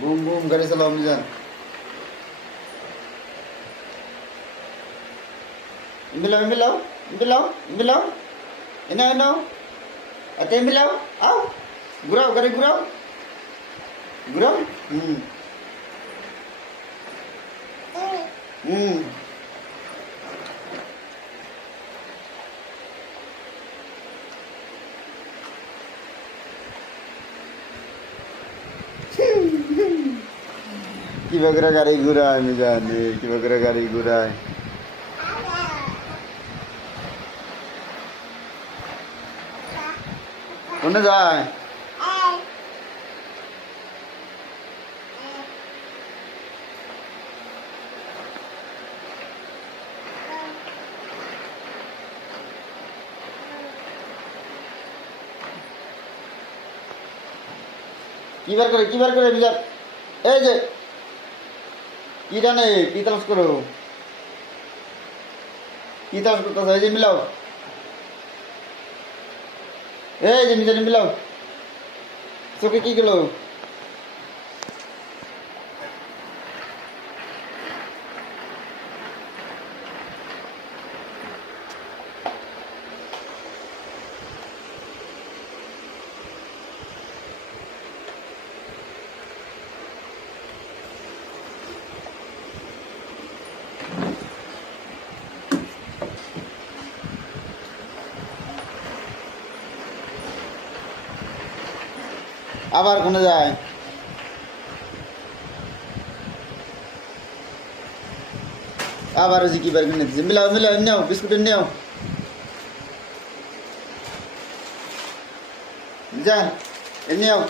Boom boom গাড়ি চালাও মিজান। মিলাও মিলাও মিলাও মিলাও। এনাও এনাও। এতে মিলাও। আও ঘুরাও গাড়ি ঘুরাও। ঘুরাও। হুম হুম। কিভাবে করে গাড়ি ঘুরায় মিজান, কিভাবে করে গাড়ি ঘুরায়। কোনে যায়? কিবার করে মিজান? এই যে কি জানে কি তালাশ করো, কি তালাশ করতেছ? এই যে মিলাও, এই যে মিজানে মিলাও। চোখে কি গেল? আবার কোনে যায়? আবার ওই যে কিবার কিনে দিচ্ছে। মিলাও মিলাও, নেও বিস্কুটের নেও যান, নেও।